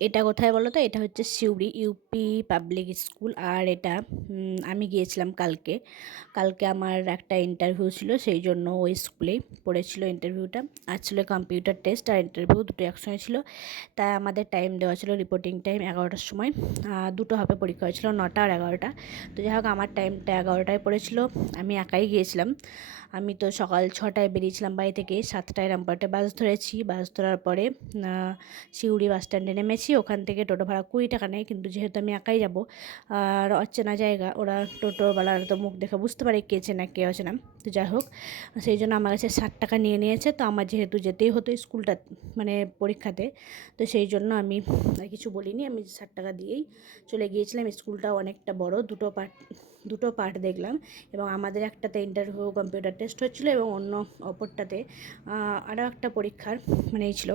এটা কোথায় বলো তো? এটা হচ্ছে সিউড়ি ইউপি পাবলিক স্কুল আর এটা আমি গিয়েছিলাম কালকে। কালকে আমার একটা ইন্টারভিউ ছিল, সেই জন্য ওই স্কুলেই পড়েছিল ইন্টারভিউটা আর ছিল কম্পিউটার টেস্ট আর ইন্টারভিউ দুটো একসঙ্গে ছিল। তাই আমাদের টাইম দেওয়া ছিল রিপোর্টিং টাইম এগারোটার সময়। দুটো হবে পরীক্ষা হয়েছিল, নটা আর এগারোটা। তো যাই হোক, আমার টাইমটা এগারোটায় পড়েছিল। আমি একাই গিয়েছিলাম। আমি তো সকাল ছটায় বেরিয়েছিলাম বাড়ি থেকে, সাতটায় রামপুরহাটে বাস ধরেছি। বাস ধরার পরে সিউড়ি বাস স্ট্যান্ডে নেমেছি। ওখান থেকে টোটো ভাড়া কুড়ি টাকা নেয়। কিন্তু যেহেতু আমি একাই যাব, আর অচেনা জায়গা, ওরা টোটোওয়ালার তো মুখ দেখে বুঝতে পারে কে চেনা, কে অচেনা। তো যাই হোক, সেই জন্য আমার কাছে ষাট টাকা নিয়ে নিয়েছে। তো আমার যেহেতু যেতেই হতো স্কুলটা মানে পরীক্ষাতে, তো সেই জন্য আমি কিছু বলিনি। আমি ষাট টাকা দিয়েই চলে গিয়েছিলাম। স্কুলটাও অনেকটা বড়, দুটো পার্ট দুটো পার্ট দেখলাম এবং আমাদের একটাতে ইন্টারভিউ কম্পিউটার টেস্ট হচ্ছিল এবং অন্য অপরটাতে আরও একটা পরীক্ষার মানে ছিল।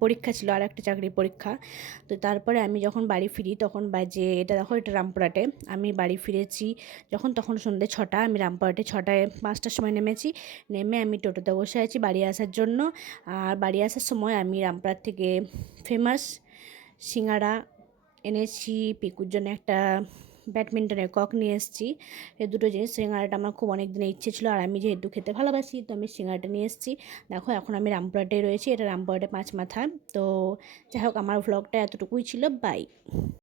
পরীক্ষা ছিল, আর একটা চাকরির পরীক্ষা। তো তারপরে আমি যখন বাড়ি ফিরি, তখন বাজে, এটা দেখো, এটা রামপুরহাটে। আমি বাড়ি ফিরেছি যখন, তখন সন্ধ্যে ছটা, আমি রামপুরহাটে ছটায় পাঁচটার সময় নেমেছি। নেমে আমি টোটোতে বসে আছি বাড়ি আসার জন্য। আর বাড়ি আসার সময় আমি রামপুরহাট থেকে ফেমাস সিঙ্গারা এনেছি। পিকুর জন্য একটা ব্যাডমিন্টনের কক নিয়ে এসেছি। এই দুটো জিনিস, সিঙ্গারাটা আমার খুব অনেক দিনের ইচ্ছে ছিল আর আমি যেহেতু খেতে ভালোবাসি, তো আমি সিঙ্গারাটা নিয়ে এসেছি। দেখো, এখন আমি রামপুরহাটে রয়েছি, এটা রামপুরহাটে পাঁচ মাথা। তো যাই হোক, আমার ভ্লগটা এতটুকুই ছিল বাই